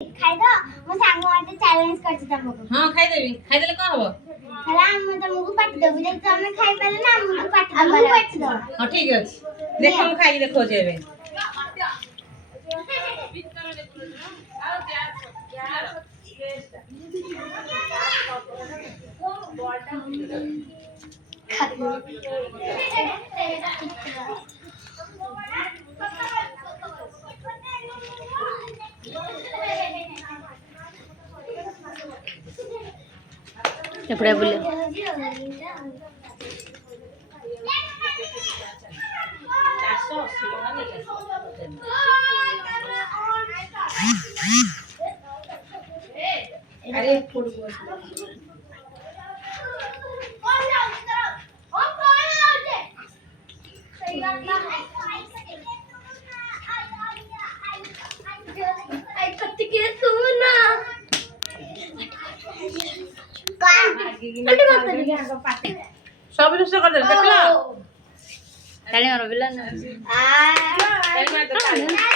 ଖାଇଦ ମୋ ସାଙ୍ଗ ମତେ ଚ୍ୟାଲେଞ୍ଜ କରିଛି ତମକୁ। ହଁ ଖାଇଦେବି। ଖାଇଦେଲେ କଣ ହବ? ହେଲା ଆମେ ତମକୁ ପାଟି ଦେବୁ ଯଦି ତମେ ଖାଇପାରିଲେ ନା ଆମକୁ ପାଟି ଦବ। ହଁ ଠିକ ଅଛି। ଦେଖ ମୁଁ ଖାଇକି ଦେଖଉଛି ଏବେ। एपड़े बोले सब कुछ कर दे देखला ताली मारो बिल्ला ना ताली मार दे